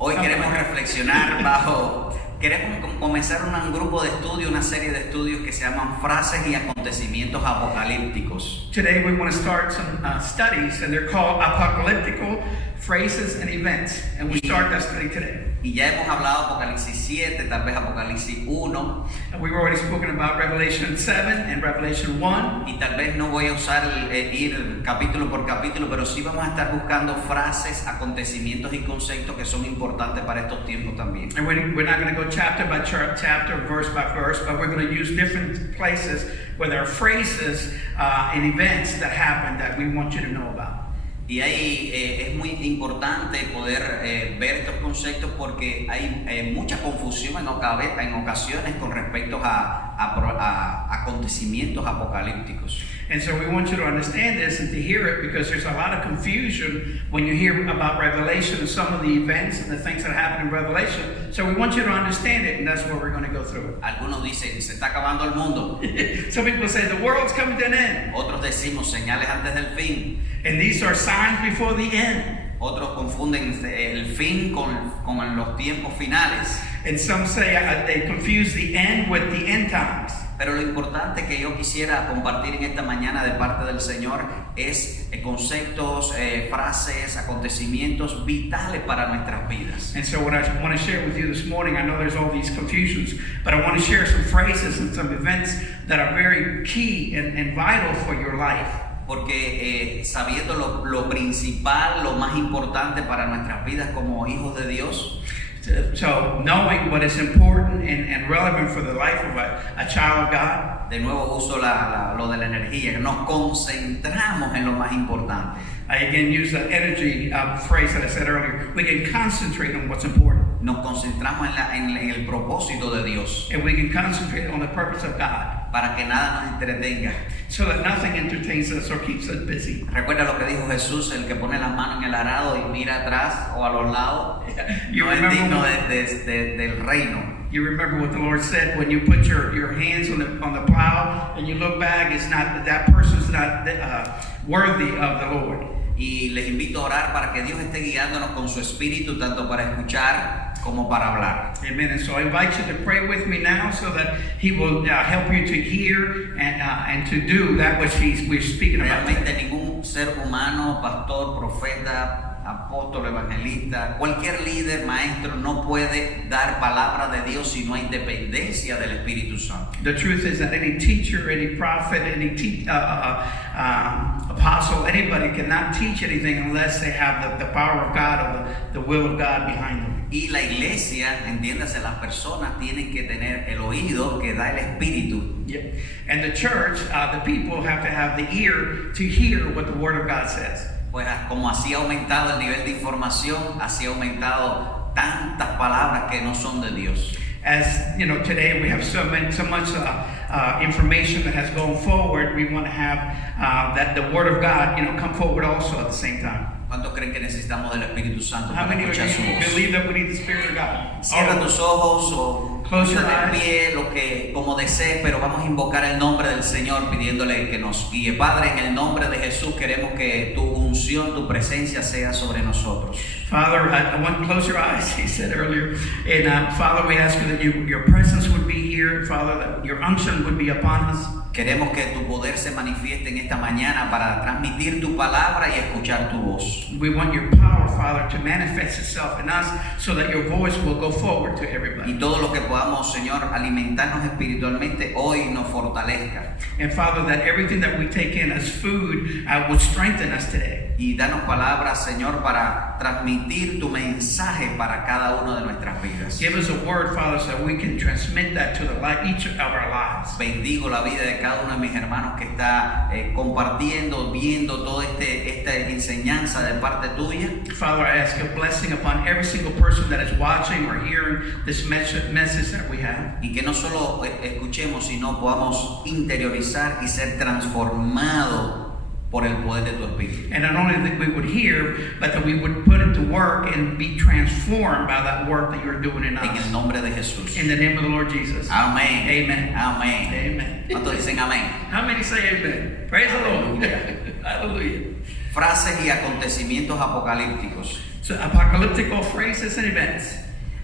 Hoy queremos reflexionar queremos comenzar un grupo de estudio, una serie de estudios que se llaman frases y acontecimientos apocalípticos. Today we want to start some studies, and they're called apocalyptical phrases and events. And we start that study today. Y ya hemos hablado de Apocalipsis 7, tal vez Apocalipsis 1. And we've already spoken about Revelation 7 and Revelation 1. Y tal vez no voy a usar ir capítulo por capítulo, pero sí vamos a estar buscando frases, acontecimientos y conceptos que son importantes para estos tiempos también. And we're not going to go chapter by chapter, verse by verse, but we're going to use different places where there are phrases and events that happen that we want you to know about. Y ahí es muy importante poder ver estos conceptos porque hay mucha confusión en ocasiones con respecto a acontecimientos apocalípticos. And so we want you to understand this and to hear it, because there's a lot of confusion when you hear about Revelation and some of the events and the things that happen in Revelation. So we want you to understand it, and that's what we're going to go through. Algunos dicen, se está acabando el mundo. Some people say the world's coming to an end. Otros decimos señales antes del fin. And these are signs before the end. Otros confunden el fin con los tiempos finales. And some say they confuse the end with the end times. Pero lo importante que yo quisiera compartir en esta mañana de parte del Señor es conceptos, frases, acontecimientos vitales para nuestras vidas. And so what I want to share with you this morning, I know there's all these confusions, but I want to share some phrases and some events that are very key and vital for your life. Porque sabiendo lo principal, lo más importante para nuestras vidas como hijos de Dios. So knowing what is important and relevant for the life of a child of God. De nuevo uso lo de la energía, que nos concentramos en lo más importante. I again use the energy phrase that I said earlier. We can concentrate on what's important. Nos concentramos en el propósito de Dios. And we can concentrate on the purpose of God. Para que nada nos entretenga. So that nothing entertains us or keeps us busy. Recuerda lo que dijo Jesús, el que pone las manos en el arado y mira atrás o a los lados, no es digno del reino. You remember what the Lord said when you put your hands on the plow and you look back, it's not that person's not worthy of the Lord. Y les invito a orar para que Dios esté guiándonos con su espíritu tanto para escuchar como para hablar. Amen. And so I invite you to pray with me now so that He will help you to hear and to do that which we're speaking about. Realmente ningún ser humano, pastor, profeta, apóstol, evangelista, cualquier líder, maestro no puede dar palabra de Dios si no hay dependencia del Espíritu Santo. The truth is that any teacher, any prophet, any apostle, anybody cannot teach anything unless they have the power of God or the will of God behind them. Y la iglesia, entiéndase, las personas tienen que tener el oído que da el Espíritu. Yep. And the church, the people have to have the ear to hear what the Word of God says. Pues como así ha aumentado el nivel de información, así ha aumentado tantas palabras que no son de Dios. As you know, today we have so much information that has gone forward. We want to have that the Word of God, come forward also at the same time. ¿Cuántos creen que necesitamos del Espíritu Santo How para many of escuchar su you voz? believe that we need the Spirit of God? Cierra tus ojos o Close your ponte de eyes. pie, lo que como desees, pero vamos a invocar el nombre del Señor pidiéndole que nos guíe. Padre, en el nombre de Jesús queremos que tu unción, tu presencia sea sobre nosotros. Father, I want to close your eyes, he said earlier. And Father, we ask you that your presence would be here. Father, that your unction would be upon us. Queremos que tu poder se manifieste en esta mañana para transmitir tu palabra y escuchar tu voz. We want your power, Father, to manifest itself in us so that your voice will go forward to everybody. Y todo lo que podamos, Señor, alimentarnos espiritualmente hoy nos fortalezca. And Father, that everything that we take in as food would strengthen us today. Y danos palabras, Señor, para transmitir tu mensaje para cada una de nuestras vidas. Give us a word, Father, so that we can transmit that to each of our lives. Bendigo la vida de cada uno de mis hermanos que está compartiendo, viendo toda esta enseñanza de parte tuya. Father, I ask a blessing upon every single person that is watching or hearing this message that we have. Y que no solo escuchemos, sino podamos interiorizar y ser transformados por el poder de tu Espíritu. And not only that we would hear, but that we would put it to work and be transformed by that work that you're doing in En us. el nombre de Jesús. In the name of the Lord Jesus. Amén. Amen. Amén. Amen. ¿Cuántos dicen amén? How many say amen? Praise the Lord. Hallelujah. Frases y acontecimientos apocalípticos. So apocalyptical phrases and events.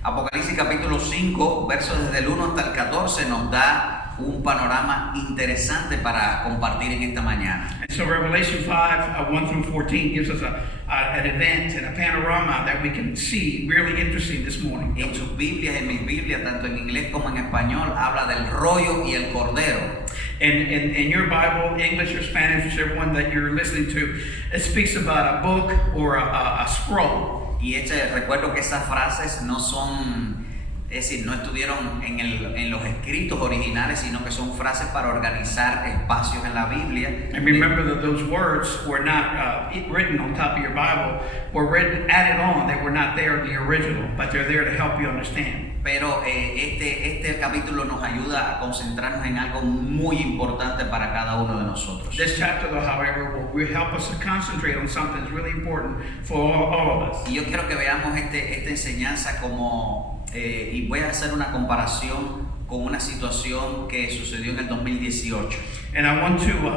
Apocalipsis capítulo 5, versos desde el 1 hasta el 14 nos da un panorama interesante para compartir en esta mañana. And so Revelation 5, 1 through 14 gives us an event and a panorama that we can see really interesting this morning. En sus Biblias, en mis Biblias, tanto en inglés como en español, habla del rollo y el cordero. And in your Bible, English or Spanish, whichever one that you're listening to, it speaks about a book or a scroll. Y recuerdo que esas frases no son, es decir, no estuvieron en los escritos originales, sino que son frases para organizar espacios en la Biblia. And remember that those words were not written on top of your Bible, were written, added on, they were not there in the original, but they're there to help you understand. Pero este capítulo nos ayuda a concentrarnos en algo muy importante para cada uno de nosotros. This chapter, though, however, will help us to concentrate on something that's really important for all of us. Y yo quiero que veamos esta enseñanza como, y voy a hacer una comparación con una situación que sucedió en el 2018. And I want to,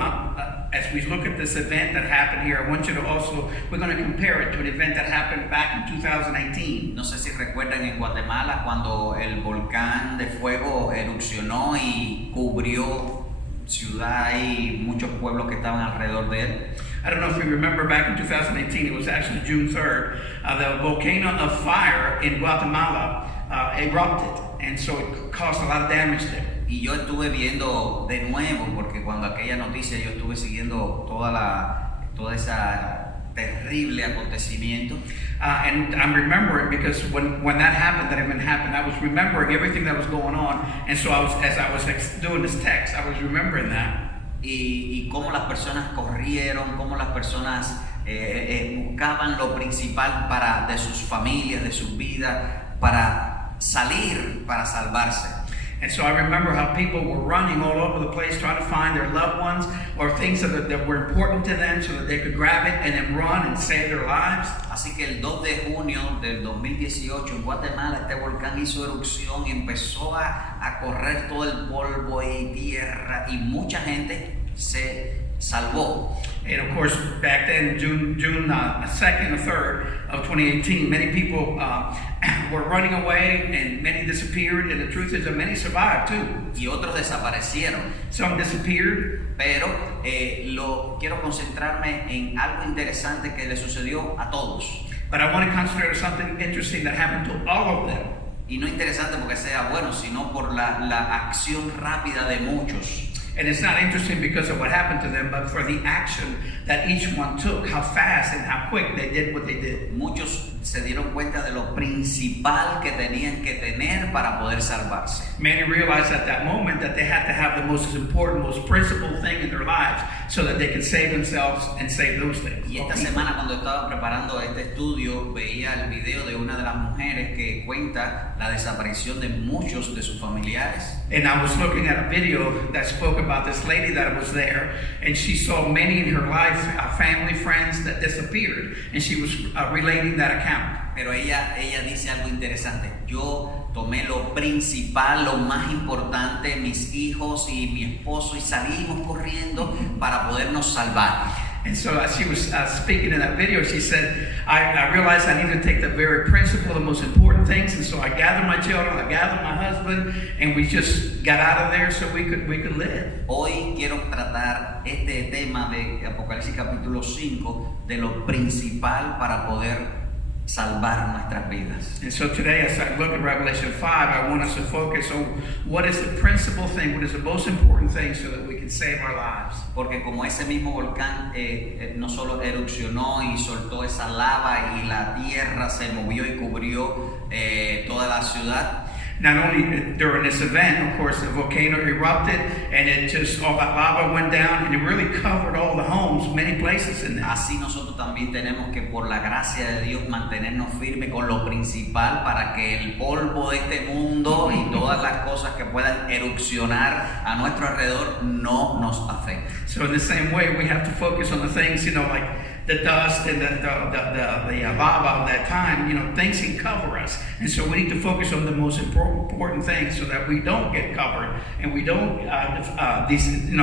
as we look at this event that happened here, I want you to also, we're going to compare it to an event that happened back in 2018. No sé si recuerdan en Guatemala cuando el volcán de fuego erupcionó y cubrió ciudad y muchos pueblos que estaban alrededor de él. I don't know if you remember back in 2018, it was actually June 3rd, the volcano of fire in Guatemala erupted, and so it caused a lot of damage there. Y yo estuve viendo de nuevo, porque cuando aquella noticia yo estuve siguiendo toda esa terrible acontecimiento. And I'm remembering because when that happened, that event happened, I was remembering everything that was going on, and so as I was doing this text, I was remembering that. Y cómo las personas corrieron, cómo las personas buscaban lo principal de sus familias, de sus vidas, para salir, para salvarse. And so I remember how people were running all over the place trying to find their loved ones or things that were important to them so that they could grab it and then run and save their lives. Así que el 2 de junio del 2018 en Guatemala este volcán hizo erupción y empezó a correr todo el polvo y tierra y mucha gente se salvó. And of course, back then, June 2nd or 3rd of 2018, many people were running away and many disappeared. And the truth is that many survived too. Y otros desaparecieron. Some disappeared. Pero quiero concentrarme en algo interesante que le sucedió a todos. But I want to concentrate on something interesting that happened to all of them. Y no interesante porque sea bueno, sino por la acción rápida de muchos. And it's not interesting because of what happened to them, but for the action that each one took, how fast and how quick they did what they did. Muchos se dieron cuenta de lo principal que tenían que tener para poder salvarse. Many realized at that moment that they had to have the most important, most principal thing in their lives so that they could save themselves and save those things. Y esta semana cuando estaba preparando este estudio veía el video de una de las mujeres que cuenta la desaparición de muchos de sus familiares. And I was looking at a video that spoke about this lady that was there, and she saw many in her life, family, friends that disappeared, and she was relating that account. Pero ella dice algo interesante. Yo tomé lo principal, lo más importante, mis hijos y mi esposo, y salimos corriendo para podernos salvar. And so as she was speaking in that video, she said, I realized I need to take the very principle, the most important things, and so I gathered my children, I gathered my husband, and we just got out of there so we could live. Hoy quiero tratar este tema de Apocalipsis capítulo 5 de lo principal para poder salvar nuestras vidas. And so today, as I look at Revelation 5, I want us to focus on what is the principal thing, what is the most important thing so that we can save our lives. Porque como ese mismo volcán no solo erupcionó y soltó esa lava y la tierra se movió y cubrió toda la ciudad. Not only during this event, of course, the volcano erupted and it just, all that lava went down and it really covered all the homes, many places in there. Así nosotros también tenemos que, por la gracia de Dios, mantenernos firmes con lo principal para que el polvo de este mundo y todas las cosas que puedan erupcionar a nuestro alrededor no nos afecten. So in the same way, we have to focus on the things, like the dust and the lava of that time, things can cover us. And so we need to focus on the most important things so that we don't get covered and we don't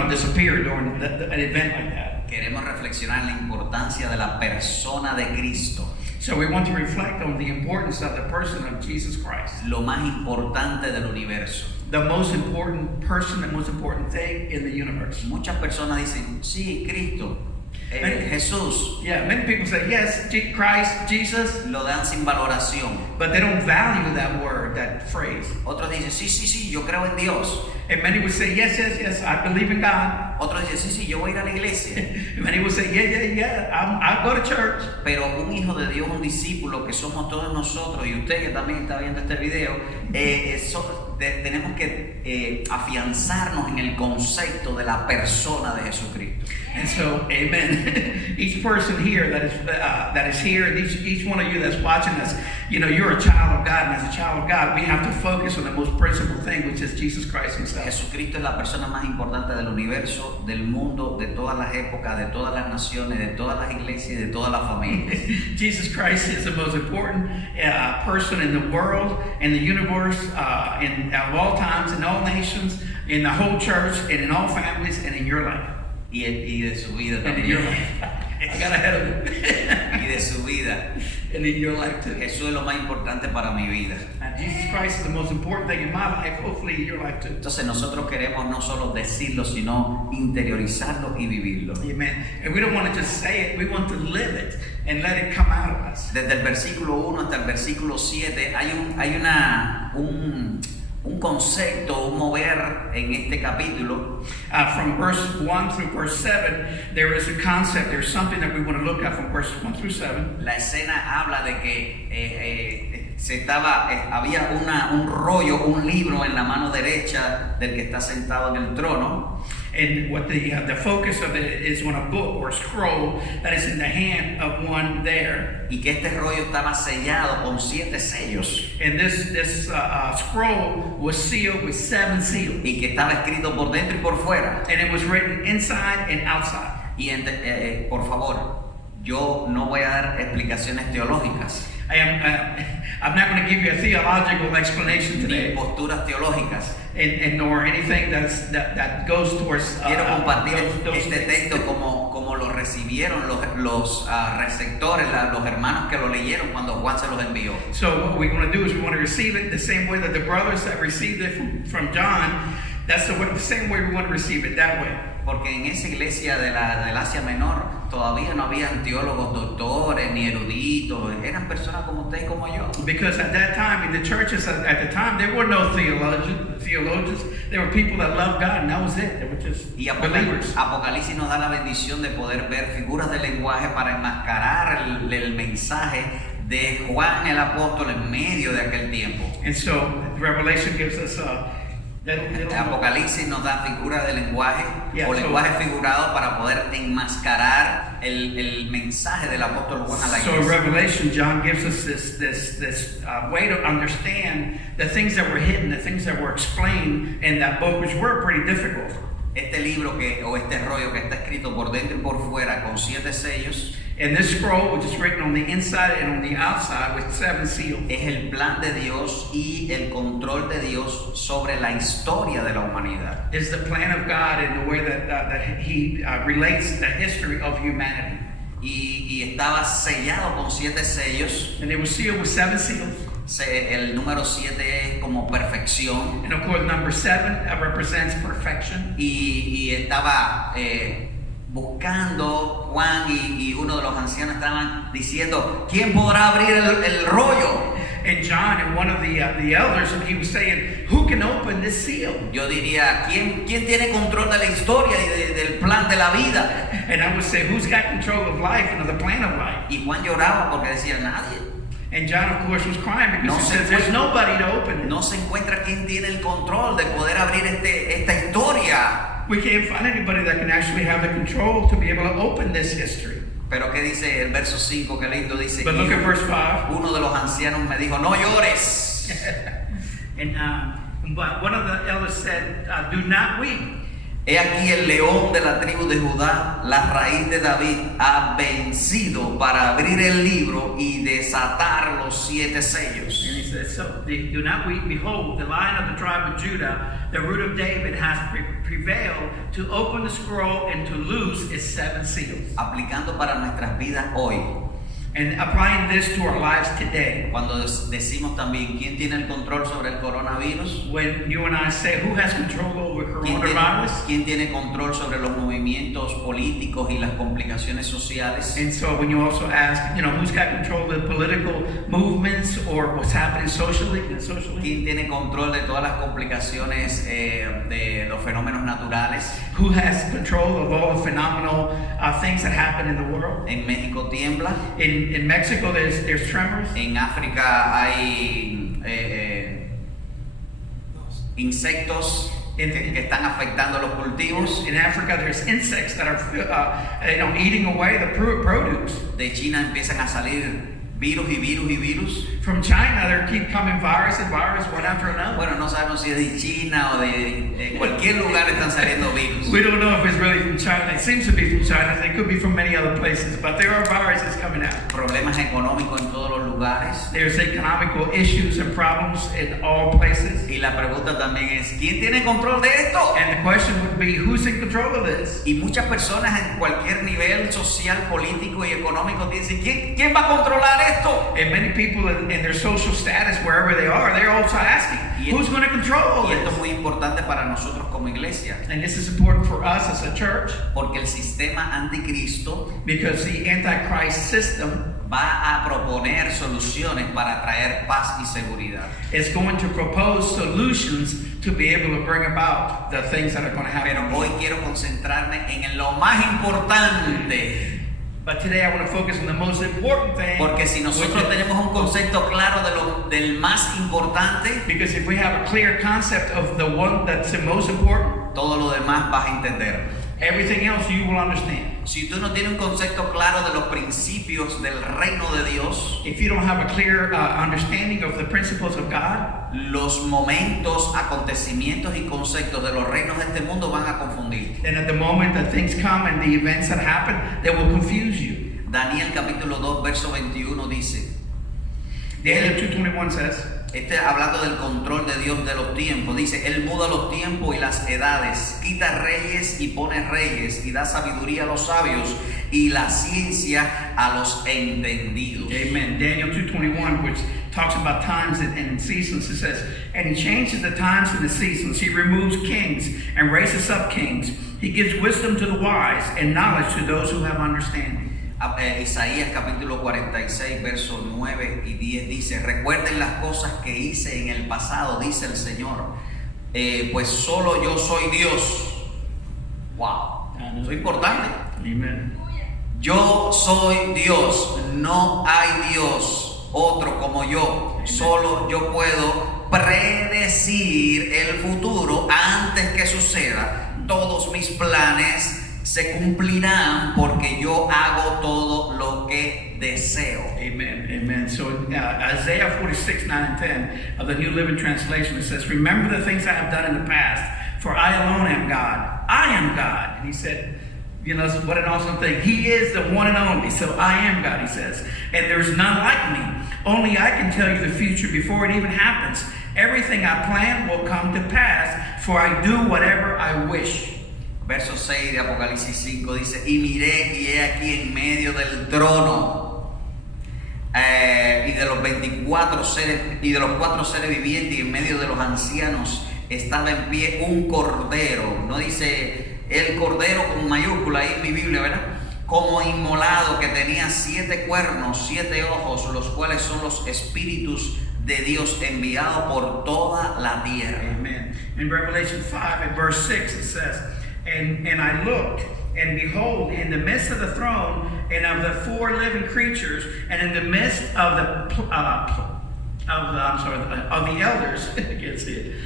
disappear during an event like that. Queremos reflexionar en la importancia de la persona de Cristo. So we want to reflect on the importance of the person of Jesus Christ. lo más importante del universo. The most important person, the most important thing in the universe. Muchas personas dicen, sí, Cristo, Jesús, Yeah, many people say, yes, Christ, Jesus, lo dan sin valoración. but they don't value that word, that phrase. Otros dicen, sí, sí, sí, yo creo en Dios. And many would say, yes, yes, yes, I believe in God. Otros dicen, sí, sí, yo voy a ir a la iglesia. And many would say, yeah, yeah, yeah, I'll go to church. Pero un hijo de Dios, un discípulo que somos todos nosotros, y usted que también está viendo este video, tenemos que afianzarnos en el concepto de la persona de Jesucristo. And so, amen. Each person here that is here, and each one of you that's watching us, you know, you're a child of God, and as a child of God, we have to focus on the most principal thing, which is Jesus Christ Himself. Jesucristo es la persona más importante del universo, del mundo, de todas las épocas, de todas las naciones, de todas las iglesias y de todas las familias. Jesus Christ is the most important person in the world, in the universe, of all times, in all nations, in the whole church, and in all families, and in your life. Y de su vida And in your también. life. I got ahead of it. Y de su vida. And in your life too. Jesús es lo más importante para mi vida. And Jesus Christ is the most important thing in my life, hopefully in your life too. Entonces nosotros queremos no solo decirlo, sino interiorizarlo y vivirlo. Amen. And we don't want to just say it, we want to live it and let it come out of us. Desde el versículo 1 hasta el versículo 7 hay un concepto, un mover en este capítulo. From verse 1 through verse 7, there is a concept, there's something that we want to look at from verses 1 through 7. La escena habla de que había un rollo, un libro en la mano derecha del que está sentado en el trono. And what the focus of it is on a book or scroll that is in the hand of one there. Y que este rollo estaba sellado con 7 sellos. And this scroll was sealed with 7 seals. Y que estaba escrito por dentro y por fuera. And it was written inside and outside. Y por favor, yo no voy a dar explicaciones teológicas. I'm not going to give you a theological explanation Ni today, posturas teológicas. and nor anything that goes towards Quiero compartir those este things. texto como lo recibieron los receptores, los hermanos que lo leyeron cuando Juan se los envió. So what we want to do is we want to receive it the same way that the brothers that received it from John. That's the same way we want to receive it, that way. Porque en esa iglesia del Asia Menor todavía no habían teólogos, doctores, ni eruditos. Eran personas como usted y como yo. Because at that time, in the churches at the time, there were no theologians. There were people that loved God, and that was it. They were just Y believers. Apocalipsis nos da la bendición de poder ver figuras de lenguaje para enmascarar el mensaje de Juan el apóstol en medio de aquel tiempo. And so Revelation gives us Apocalipsis nos da figuras de lenguaje Yeah, o so- lenguaje figurado para poder enmascarar el mensaje del apóstol Juan a la So in iglesia. Revelation, John gives us this way to understand the things that were hidden, the things that were explained in that book, which were pretty difficult. Este libro o este rollo que está escrito por dentro y por fuera con 7 sellos And this scroll, which is written on the inside and on the outside with 7 seals, es el plan de Dios y el control de Dios sobre la historia de la humanidad. is the plan of God in the way that He relates the history of humanity. Y estaba sellado con 7 sellos. And it was sealed with 7 seals. El número 7 es como perfección. And of course, number 7 represents perfection. Y estaba buscando Juan y uno de los ancianos estaban diciendo, ¿quién podrá abrir el rollo? And John and one of the elders, he was saying, who can open this seal? Yo diría, ¿quién tiene control de la historia y del plan de la vida? And I would say, who's got control of life and of the plan of life? Y Juan lloraba porque decía, nadie. And John, of course, was crying because No he se says, there's encuentra- nobody to open it. No se encuentra quién tiene el control de poder abrir esta historia. We can't find anybody that can actually have the control to be able to open this history. Pero ¿qué dice el verso 5? Qué lindo dice. But look at verse 5. Uno de los ancianos me dijo, no llores. And but one of the elders said, do not weep. He aquí el león de la tribu de Judá, la raíz de David, ha vencido para abrir el libro y desatar los 7 sellos. And he says, so do not weep. Behold, the Lion of the tribe of Judah, the root of David, has prevailed to open the scroll and to loose its 7 seals. Aplicando para nuestras vidas hoy. And applying this to our lives today. Cuando decimos también quién tiene el control sobre el coronavirus, When you and I say, who has control over coronavirus? quién tiene control sobre los movimientos políticos y las complicaciones sociales. And so when you also ask, who's got control of the political movements or what's happening socially? ¿Quién tiene control de todas las complicaciones de los fenómenos naturales? Who has control of all the phenomenal things that happen in the world? En México tiembla. In Mexico, there's tremors. En África hay insectos que están afectando los cultivos. In Africa, there's insects that are, eating away the produce. De China empiezan a salir virus y virus y virus. From China, there keep coming virus one after another. Bueno, no sabemos si es de China o de cualquier lugar están saliendo virus. We don't know if it's really from China. It seems to be from China. It could be from many other places, but there are viruses coming out. Problemas económicos en todos los lugares. There's economical issues and problems in all places. Y la pregunta también es, ¿quién tiene control de esto? And the question would be, who's in control of this? Y muchas personas en cualquier nivel social, político y económico dicen, ¿quién va a controlar esto? And many people in their social status, wherever they are, they're also asking, who's going to control Y esto es this? muy importante para nosotros como iglesia, And this is important for us as a church porque el sistema anticristo because the Antichrist system va a proponer soluciones para traer paz y seguridad. is going to propose solutions to be able to bring about the things that are going to happen. Pero hoy quiero concentrarme en lo más importante, But today I want to focus on the most important thing. porque si nosotros tenemos un concepto claro del más importante, Because if we have a clear concept of the one that's the most important, todo lo demás vas a entender. everything else you will understand. Si tú no tienes un concepto claro de los principios del reino de Dios, If you don't have a clear understanding of the principles of God, los momentos, acontecimientos y conceptos de los reinos de este mundo van a confundir. then at the moment that things come and the events that happen, they will confuse you. Daniel capítulo 2, verso 21 dice, Daniel 2:21 says, hablando del control de Dios de los tiempos, dice, Él muda los tiempos y las edades, quita reyes y pone reyes, y da sabiduría a los sabios y la ciencia a los entendidos. Amen. Daniel 2:21, which talks about times and seasons, it says, and he changes the times and the seasons. He removes kings and raises up kings. He gives wisdom to the wise and knowledge to those who have understanding. Isaías capítulo 46, versos 9 y 10 dice, recuerden las cosas que hice en el pasado, dice el Señor, pues solo yo soy Dios. Wow, eso es importante. Amen. Yo soy Dios, no hay Dios otro como yo, solo yo puedo predecir el futuro antes que suceda. Todos mis planes se cumplirán porque yo hago todo lo que deseo. Amen. Amen. So Isaiah 46, 9 and 10 of the New Living Translation, it says, remember the things I have done in the past, for I alone am God. I am God. And he said, what an awesome thing. He is the one and only. So I am God, he says. And there's none like me. Only I can tell you the future before it even happens. Everything I plan will come to pass, for I do whatever I wish. Verso 6 de Apocalipsis 5 dice, y miré y he aquí en medio del trono y de los 24 seres y de los 4 seres vivientes y en medio de los ancianos estaba en pie un cordero. No dice el cordero con mayúscula ahí en mi Biblia, ¿verdad? Como inmolado, que tenía 7 cuernos, 7 ojos, los cuales son los espíritus de Dios enviados por toda la tierra. Amen. In Revelation 5 and verse 6 it says, And I looked, and behold, in the midst of the throne and of the 4 living creatures, and in the midst of the elders, I can't see it,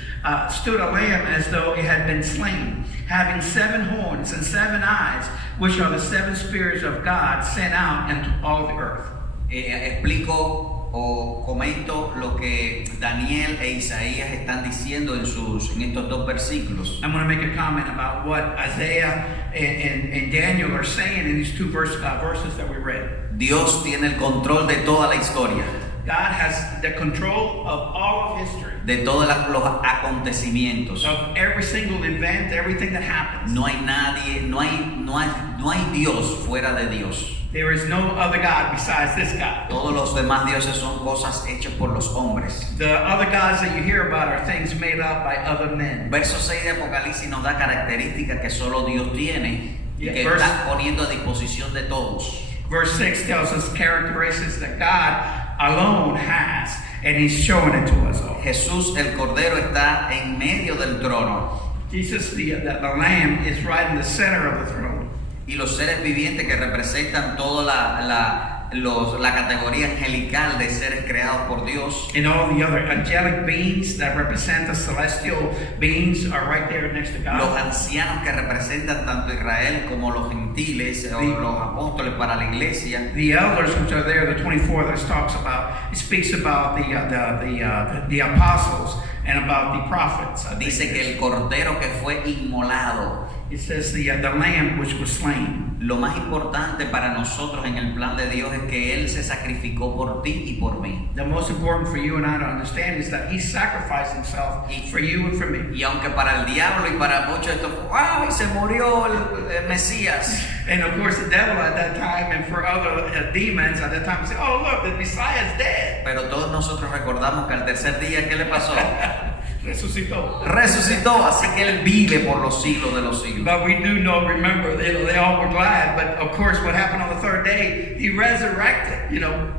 stood a lamb as though it had been slain, having 7 horns and 7 eyes, which are the 7 spirits of God sent out into all the earth. Explico o comento lo que Daniel e Isaías están diciendo en estos 2 versículos. I'm going to make a comment about what Isaiah and Daniel are saying in these 2 verses that we read. Dios tiene el control de toda la historia, God has the control of all of history, de todos los acontecimientos. of every single event, everything that happens. No hay nadie, no hay Dios fuera de Dios. There is no other God besides this God. Todos los demás dioses son cosas hechas por los hombres. The other gods that you hear about are things made up by other men. Verso 6 de Apocalipsis nos da características que solo Dios tiene y que Verse- está poniendo a disposición de todos. Verse 6 tells us characteristics that God alone has, and He's showing it to us all. Jesús el Cordero está en medio del trono Jesus, the Lamb, is right in the center of the throne. y los seres vivientes que representan toda la categoría angelical de seres creados por Dios. And all the other angelic beings that represent the celestial beings are right there next to Los God. ancianos que representan tanto Israel como los gentiles o Sí. los apóstoles para la iglesia. The elders, which are there, the 24 that it talks about, it speaks about the apostles and about the prophets. I think Dice it que is. el cordero que fue inmolado. It says the lamb which was slain. Lo más importante para nosotros en el plan de Dios es que Él se sacrificó por ti y por mí. The most important for you and I to understand is that He sacrificed Himself for you and for me. Y aunque para el diablo y para muchos esto fue, ¡ay, se murió el Mesías! And of course, the devil at that time and for other demons at that time say, "Oh, look, the Messiah is dead." Pero todos nosotros recordamos que al tercer día, ¿qué le pasó? Resucitó. Resucitó, así que Él vive por los siglos de los siglos. But we do know, remember, they all were glad. But of course, what happened on the third day, He resurrected.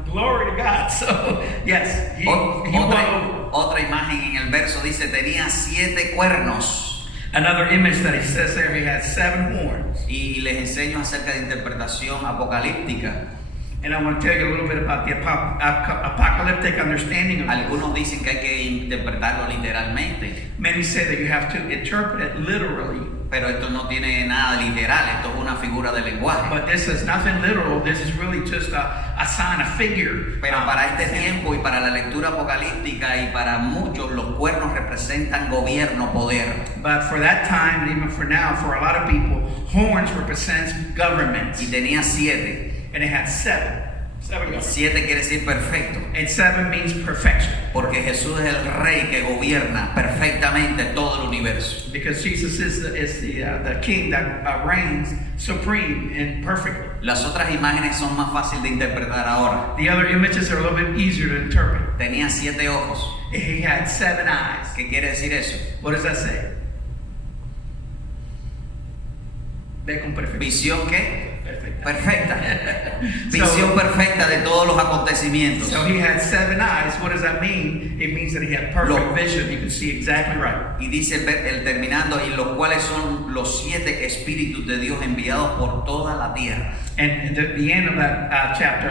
Glory to God. So, yes, He won over. Otra imagen en el verso dice, tenía 7 cuernos. Another image that He says there, He had 7 horns. Y les enseño acerca de interpretación apocalíptica. And I want to tell you a little bit about the apocalyptic understanding of this. Algunos dicen que hay que interpretarlo literalmente, Many say that you have to interpret it literally. pero esto no tiene nada literal, esto es una figura de lenguaje. But this is nothing literal. This is really just a sign, a figure. Pero para este tiempo y para la lectura apocalíptica y para muchos, los cuernos representan gobierno, poder. But for that time, and even for now, for a lot of people, horns represents government. Y tenía 7. And it had 7. 7 governments. 7 quiere decir perfecto, And 7 means perfection. porque Jesús es el rey que gobierna perfectamente todo el universo. Because Jesus is the king that reigns supreme and perfectly. Las otras imágenes son más fáciles de interpretar ahora. The other images are a little bit easier to interpret. Tenía 7 ojos. He had 7 eyes. ¿Qué quiere decir eso? What does that say? Ve con perfección. ¿Visión qué? Perfecta. Perfecta. Visión perfecta de todos los acontecimientos. So he had 7 eyes. What does that mean? It means that he had perfect vision. He could see exactly right. Y dice el terminando, y los cuales son los 7 espíritus de Dios enviados por toda la tierra. And the end of that chapter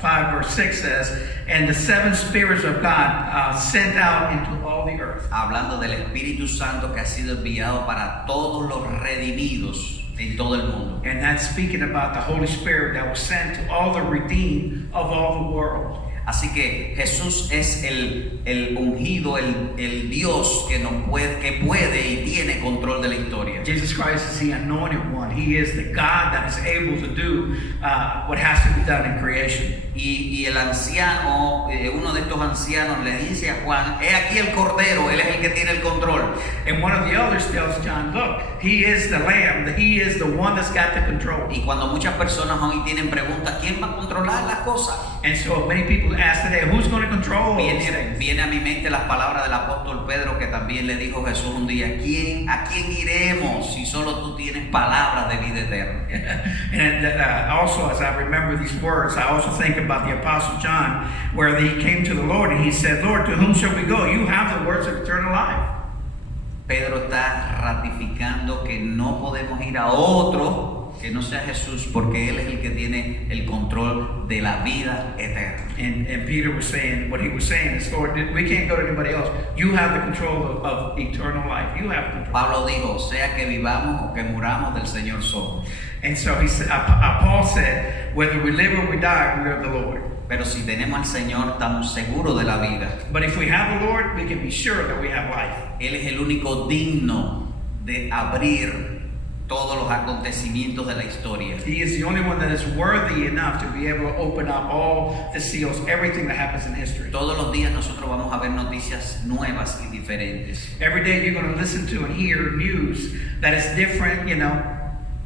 5 verse 6 says, and the 7 spirits of God sent out into all the earth. Hablando del Espíritu Santo que ha sido enviado para todos los redimidos en todo el mundo. And that's speaking about the Holy Spirit that was sent to all the redeemed of all the world. Así que Jesús es el ungido, el Dios que puede y tiene control de la historia. Jesus Christ is the anointed one. He is the God that is able to do what has to be done in creation. Y el anciano, uno de estos ancianos le dice a Juan, he aquí el Cordero, él es el que tiene el control. And one of the elders tells John, look, he is the Lamb. He is the one that's got the control. Y cuando muchas personas hoy tienen preguntas, ¿quién va a controlar las cosas? And so many people ask today, who's going to control these things? Viene a mi mente las palabras del apóstol Pedro que también le dijo Jesús un día, ¿a quién iremos si solo tú tienes palabras de vida eterna? And also, as I remember these words, I also think about the Apostle John, where he came to the Lord and he said, Lord, to whom shall we go? You have the words of eternal life. Pedro está ratificando que no podemos ir a otro que no sea Jesús, porque Él es el que tiene el control de la vida eterna. And Peter was saying, what he was saying is, Lord, we can't go to anybody else. You have the control of eternal life. You have control. Pablo dijo, sea que vivamos o que muramos, del Señor somos. And so he said, Paul said, whether we live or we die, we are the Lord. Pero si tenemos al Señor, estamos seguros de la vida. But if we have the Lord, we can be sure that we have life. Él es el único digno de abrir todos los acontecimientos de la historia. He is the only one that is worthy enough to be able to open up all the seals, everything that happens in history. Todos los días nosotros vamos a ver noticias nuevas y diferentes. Every day you're going to listen to and hear news that is different,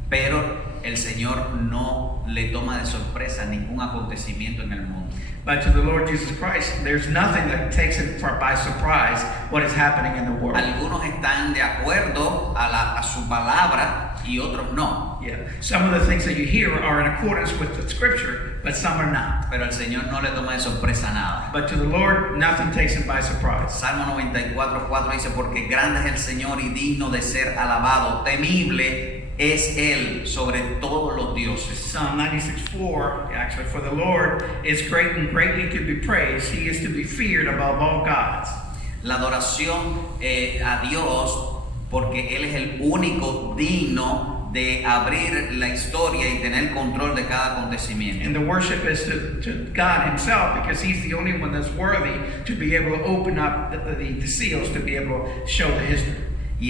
Pero el Señor no le toma de sorpresa ningún acontecimiento en el mundo. But to the Lord Jesus Christ, there's nothing that takes him by surprise what is happening in the world. Algunos están de acuerdo a su palabra y otros no. Yeah. Some of the things that you hear are in accordance with the scripture, but some are not. Pero el Señor no le toma de sorpresa nada. But to the Lord, nothing takes him by surprise. Salmo 94:4 dice, porque grande es el Señor y digno de ser alabado, temible es Él sobre todos los dioses. Psalm 96:4, actually, for the Lord is great and greatly to be praised. He is to be feared above all gods. La adoración a Dios, porque Él es el único digno de abrir la historia y tener control de cada acontecimiento. And the worship is to God himself, because he's the only one that's worthy to be able to open up the seals, to be able to show the history. Y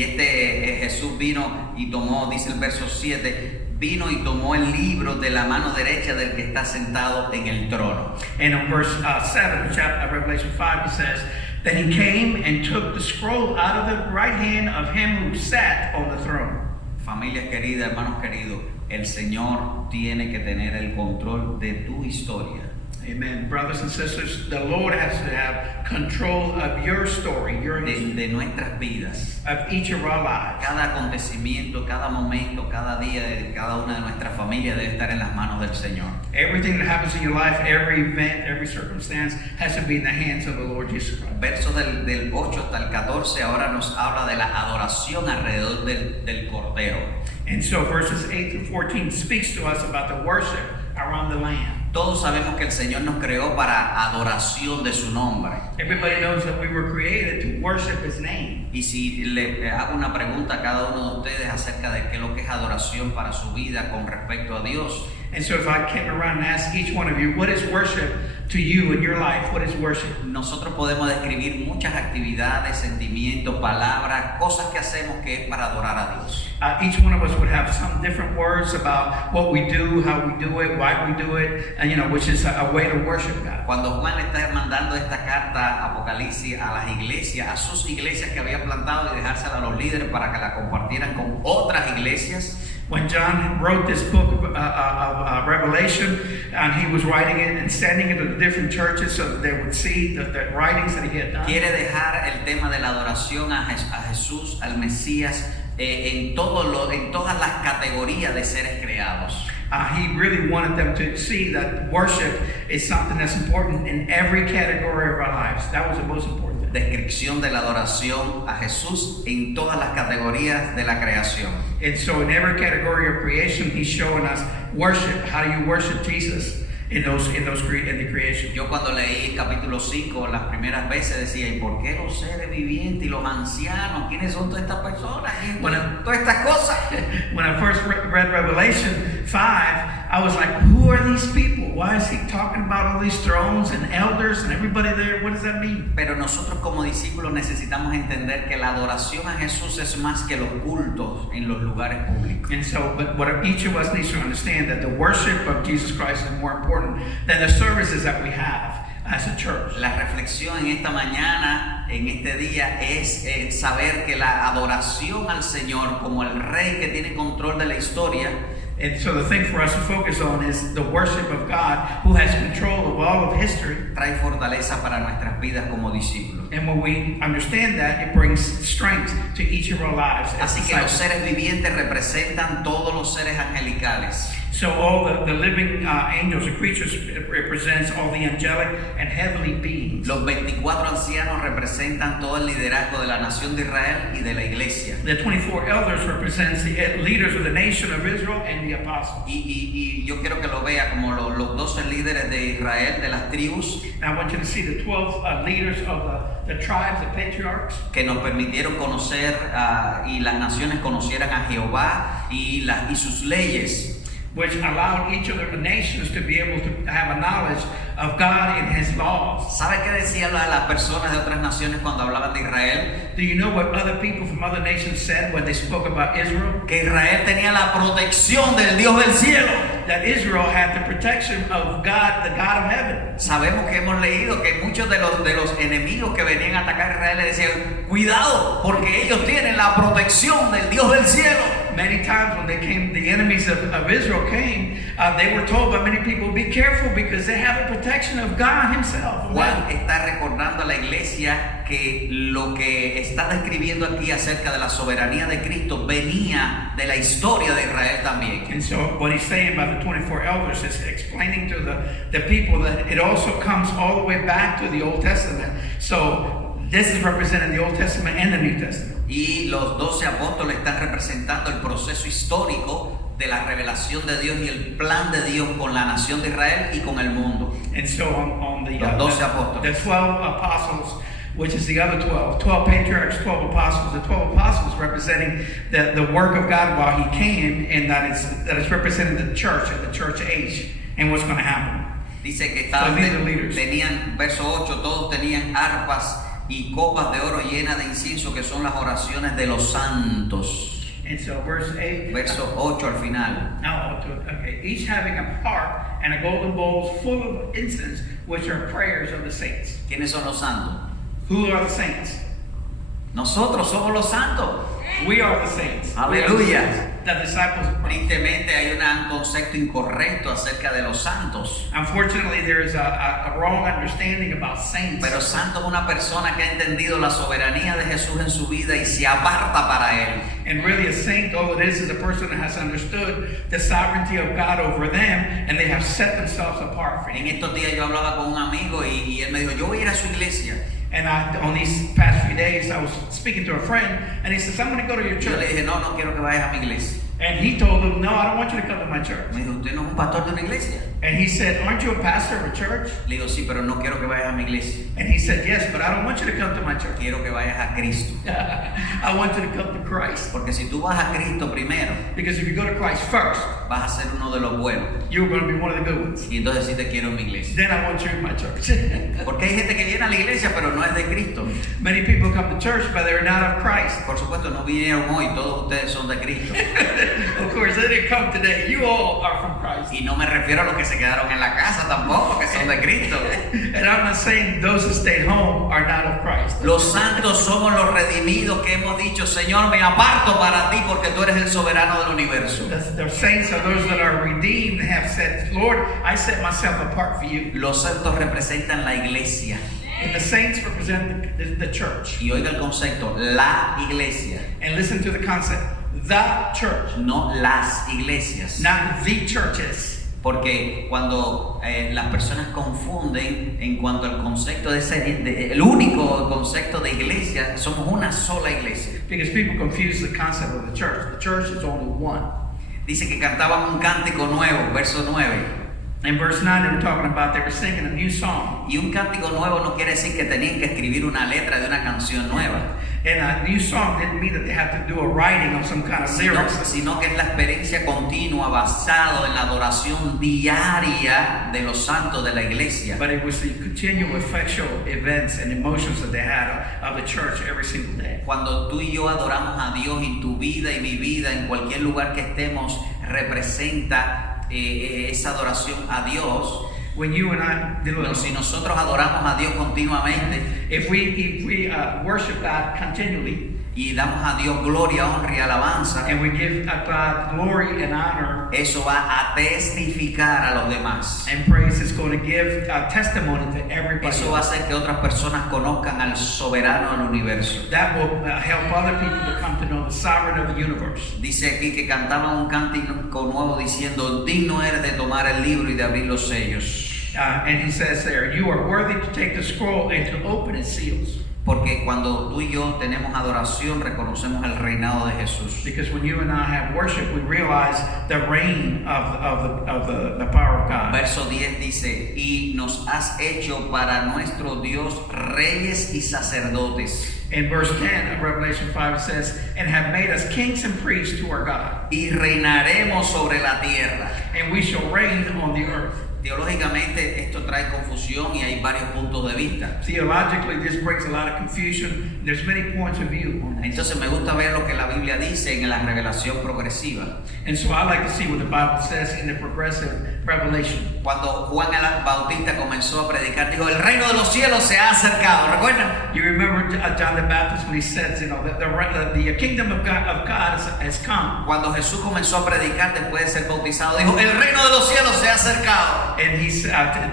Jesús vino y tomó, dice el verso 7, vino y tomó el libro de la mano derecha del que está sentado en el trono. And in verse 7 of Revelation 5, he says, then he came and took the scroll out of the right hand of him who sat on the throne. Familia querida, hermanos queridos, el Señor tiene que tener el control de tu historia. Amen. Brothers and sisters, the Lord has to have control of your story, your history, de nuestras vidas. of each of our lives. Cada acontecimiento, cada momento, cada día de cada una de nuestras familias debe estar en las manos del Señor. Everything that happens in your life, every event, every circumstance has to be in the hands of the Lord Jesus Christ. Versos del 8 hasta el 14 ahora nos habla de la adoración alrededor del Cordero. And so verses 8 through 14 speaks to us about the worship around the Lamb. Todos sabemos que el Señor nos creó para adoración de su nombre. Everybody knows that we were created to worship His name. Y si le hago una pregunta a cada uno de ustedes acerca de qué es lo que es adoración para su vida con respecto a Dios, And so if I came around and asked each one of you, what is worship to you in your life? What is worship? nosotros podemos describir muchas actividades, sentimientos, palabras, cosas que hacemos que es para adorar a Dios. Each one of us would have some different words about what we do, how we do it, why we do it, and which is a way to worship God. Cuando Juan le está mandando esta carta Apocalipsis a las iglesias, a sus iglesias que había plantado y dejársela a los líderes para que la compartieran con otras iglesias, When John wrote this book of Revelation, and he was writing it and sending it to the different churches so that they would see the writings that he had done. quiere dejar el tema de la adoración a Jesús, al Mesías, en todas las categorías de seres creados. He really wanted them to see that worship is something that's important in every category of our lives. That was the most important thing. Descripción de la adoración a Jesús en todas las categorías de la creación. And so in every category of creation, he's showing us worship. How do you worship Jesus in the creation? Yo cuando leí el capítulo 5 las primeras veces decía, ¿y por qué los seres vivientes y los ancianos? ¿Quiénes son todas estas personas? Todas estas cosas. When I first read Revelation 5, I was like, who are these people? Why is he talking about all these thrones and elders and everybody there? What does that mean? Pero nosotros como discípulos necesitamos entender que la adoración a Jesús es más que los cultos en los lugares públicos. And so, but what each of us needs to understand that the worship of Jesus Christ is more important than the services that we have as a church. La reflexión en esta mañana, en este día, es saber que la adoración al Señor como el Rey que tiene control de la historia, And so the thing for us to focus on is the worship of God who has control of all of history. trae fortaleza para nuestras vidas como discípulos. And when we understand that, it brings strength to each of our lives as Así que los disciples. seres vivientes representan todos los seres angelicales. So all the living angels and creatures represents all the angelic and heavenly beings. Los 24 ancianos representan todo el liderazgo de la nación de Israel y de la iglesia. The 24 elders represents the leaders of the nation of Israel and the apostles. Y yo quiero que lo vea como los 12 líderes de Israel, de las tribus, And I want you to see the 12 leaders of the tribes, the patriarchs, que nos permitieron conocer y las naciones conocieran a Jehová y sus leyes. which allowed each of the nations to be able to have a knowledge of God and His laws. ¿Sabe qué decían las personas de otras naciones cuando hablaban de Israel? Do you know what other people from other nations said when they spoke about Israel? Que Israel tenía la protección del Dios del cielo. That Israel had the protection of God, the God of heaven. Sabemos que hemos leído que muchos de los enemigos que venían a atacar a Israel le decían, cuidado, porque ellos tienen la protección del Dios del cielo. Many times when the enemies of Israel came, they were told by many people, be careful because they have the protection of God himself. Juan está recordando a la iglesia que lo que está describiendo aquí acerca de la soberanía de Cristo venía de la historia de Israel también. And so what he's saying about the 24 elders is explaining to the people that it also comes all the way back to the Old Testament. So this is representing the Old Testament and the New Testament. Y los 12 apóstoles están representando el proceso histórico de la revelación de Dios y el plan de Dios con la nación de Israel y con el mundo. And so on the, Los 12 apóstoles. the 12 apostles, which is the other 12 patriarchs, 12 apostles, the 12 apostles representing the work of God while he came, and that is representing the church and the church age and what's going to happen. Dice que estaban, So these are leaders. tenían, verso 8, todos tenían arpas y copas de oro llenas de incienso, que son las oraciones de los santos. And so verse 8. Verso 8 al final. Now, okay. Each having a harp and a golden bowl full of incense, which are prayers of the saints. ¿Quiénes son los santos? Who are the saints? Nosotros somos los santos. We are the saints. Aleluya. The disciples of Christ. Tristemente hay un concepto incorrecto acerca de los santos. Unfortunately, there is a wrong understanding about saints. Pero santo es una persona que ha entendido la soberanía de Jesús en su vida y se aparta para él. And really, a saint, all it is a person that has understood the sovereignty of God over them, and they have set themselves apart for En Him. estos días yo hablaba con un amigo y él me dijo, yo voy a ir a su iglesia. And on these past few days, I was speaking to a friend, and he says, I'm going to go to your Yo le church. dije, no, no quiero que vayas a mi iglesia. And he told him, no, I don't want you to come to my church. Me dijo, ¿usted no es un pastor de una iglesia? And he said, aren't you a pastor of a church? Le digo, sí, pero no quiero que vayas a mi iglesia. And he said, yes, but I don't want you to come to my church. Quiero que vayas a Cristo. I want you to come to Christ. Porque si tú vas a Cristo primero, Because if you go to Christ first, vas a ser uno de los buenos. you're going to be one of the good ones. Y entonces sí te quiero en mi iglesia. Then I want you in my church. Porque hay gente que viene a la iglesia, pero no es de Cristo. Many people come to church, but they're not of Christ. Por supuesto, no vinieron hoy, todos ustedes son de Cristo. Of course, they didn't come today. You all are from Christ. Y no me refiero a los que se quedaron en la casa tampoco, que son de Cristo. And I'm not saying those who stayed home are not of Christ. Los santos somos los redimidos que hemos dicho, Señor, me aparto para ti porque tú eres el soberano del universo. The saints are those that are redeemed and have said, Lord, I set myself apart for you. Los santos representan la iglesia. And the saints represent the church. Y oiga el concepto, la iglesia, And listen to the concept. The church. no las iglesias. Not the churches. Porque cuando las personas confunden en cuanto al concepto el único concepto de iglesia, somos una sola iglesia. Because people confuse the concept of the church. The church is only one. Dice que cantaban un cántico nuevo, verso 9. In verse 9, they were talking about they were singing a new song. Y un cántico nuevo no quiere decir que tenían que escribir una letra de una canción nueva, And a new song didn't mean that they have to do a writing of some kind of lyrics. sino que es la experiencia continua basado en la adoración diaria de los santos de la iglesia. But it was the continual effectual events and emotions that they had of the church every single day. Cuando tú y yo adoramos a Dios y tu vida y mi vida en cualquier lugar que estemos representa esa adoración a Dios. When you and I, Pero si nosotros adoramos a Dios continuamente if we worship God continually y damos a Dios gloria, honra y alabanza, and we give God glory and honor eso va a testificar a los demás. and praise, it's going to give testimony to everybody. Eso va a hacer que otras personas conozcan al soberano del universo. That will help other people to come to know the sovereign of the universe. Dice aquí que cantaban un cántico nuevo diciendo, digno eres de tomar el libro y de abrir los sellos. And he says there, you are worthy to take the scroll and to open its seals. Porque cuando tú y yo tenemos adoración, reconocemos el reinado de Jesús. Because when you and I have worship, we realize the reign of the power of God. Verso 10 dice, y nos has hecho para nuestro Dios reyes y sacerdotes. In verse 10 of Revelation 5 it says, and have made us kings and priests to our God, Y reinaremos sobre la tierra. and we shall reign on the earth. Teológicamente esto trae confusión y hay varios puntos de vista. Theologically, this brings a lot of confusion. There's many points of view on this. Entonces me gusta ver lo que la Biblia dice en la revelación progresiva. And so I like to see what the Bible says in the progressive revelation. Cuando Juan el Bautista comenzó a predicar, dijo, el reino de los cielos se ha acercado. ¿Recuerdan? You remember John the Baptist when he says, the kingdom of God has come. Cuando Jesús comenzó a predicar después de ser bautizado, dijo, el reino de los cielos se ha acercado. And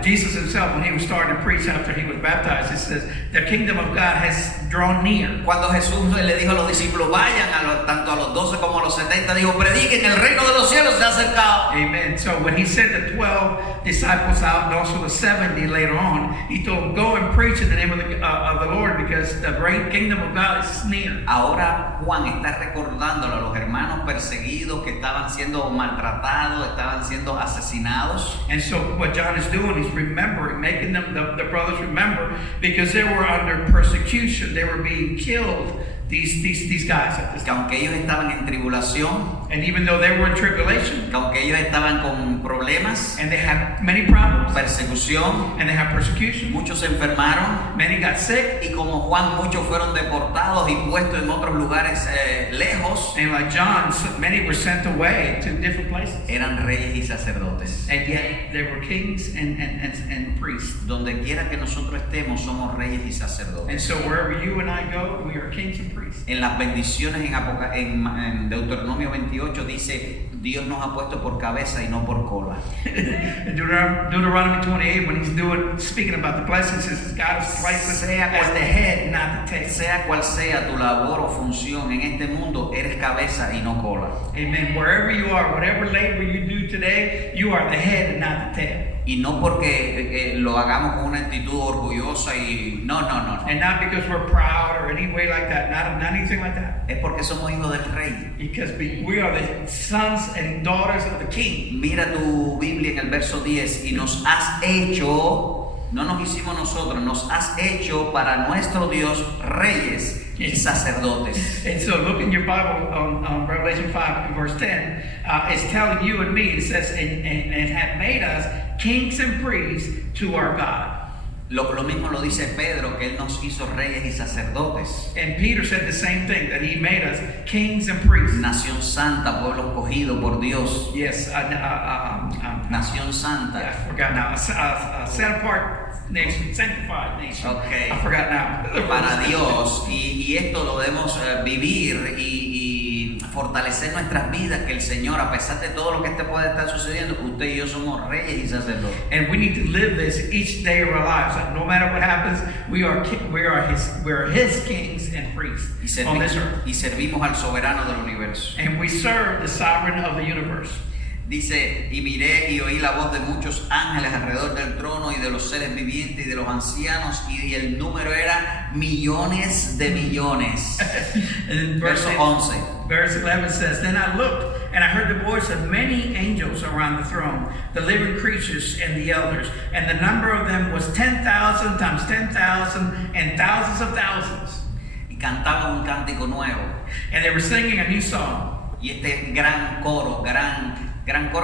Jesus himself, when he was starting to preach after he was baptized, he says, the kingdom of God has drawn near. Cuando Jesús le dijo a los discípulos, vayan tanto a los 12 como a los 70, dijo, prediquen, el reino de los cielos se ha acercado. Amen. So when he sent the 12 disciples out and also the 70 later on, he told them, go and preach in the name of the Lord, because the great kingdom of God is near. Ahora Juan está recordándole a los hermanos perseguidos que estaban siendo maltratados, estaban siendo asesinados. And so what John is doing is remembering, making them the brothers remember, because they were under persecution. They were being killed. These guys at this Que time. aunque ellos estaban en tribulación, And even though they were in tribulation, que aunque ellos estaban con problemas, and they had many problems, persecución, and they had persecution, muchos se enfermaron, many got sick, y como Juan, muchos fueron deportados y puestos en otros lugares lejos, and like John, many were sent away to different places. eran reyes y sacerdotes. And yet they were kings and priests. Donde quiera que nosotros estemos, somos reyes y sacerdotes. And so wherever you and I go, we are kings and priests. En las bendiciones en Deuteronomio 28 dice, Dios nos ha puesto por cabeza y no por cola. In Deuteronomy 28, when he's speaking about the blessings, he says God has placed us as the head, not the tail. Sea cual sea tu labor o función en este mundo, eres cabeza y no cola. Amen. Wherever you are, whatever labor you do today, you are the head and not the tail. Y no porque lo hagamos con una actitud orgullosa y no. And not because we're proud or any way like that, not anything like that. Es porque somos hijos del rey. Because we are the sons and daughters of the king. Mira tu Biblia en el verso 10, y nos has hecho, no nos hicimos nosotros, nos has hecho para nuestro Dios reyes y sacerdotes. And so look in your Bible on Revelation 5 and verse 10. It's telling you and me, it says, and have made us kings and priests to our God. Lo mismo lo dice Pedro, que él nos hizo reyes y sacerdotes. And Peter said the same thing, that he made us kings and priests. Nación santa, pueblo escogido por Dios. Yes, Nación santa. I forgot now. Set apart nation, sanctified nation. Okay. I forgot now. Para Dios, y esto lo debemos vivir y fortalecer nuestras vidas, que el Señor, a pesar de todo lo que puede estar sucediendo, usted y yo somos reyes y sacerdotes. And we need to live this each day of our lives. No matter what happens, we are His kings and priests on this earth. Y servimos al soberano del universo. And we serve the sovereign of the universe. Dice, y miré y oí la voz de muchos ángeles alrededor del trono y de los seres vivientes y de los ancianos, y el número era millones de millones. Verso 11. Verse 11 says, Then I looked, and I heard the voice of many angels around the throne, the living creatures and the elders, and the number of them was 10,000 times 10,000 and thousands of thousands. Y cantaban un cántico nuevo. And they were singing a new song. Y este gran coro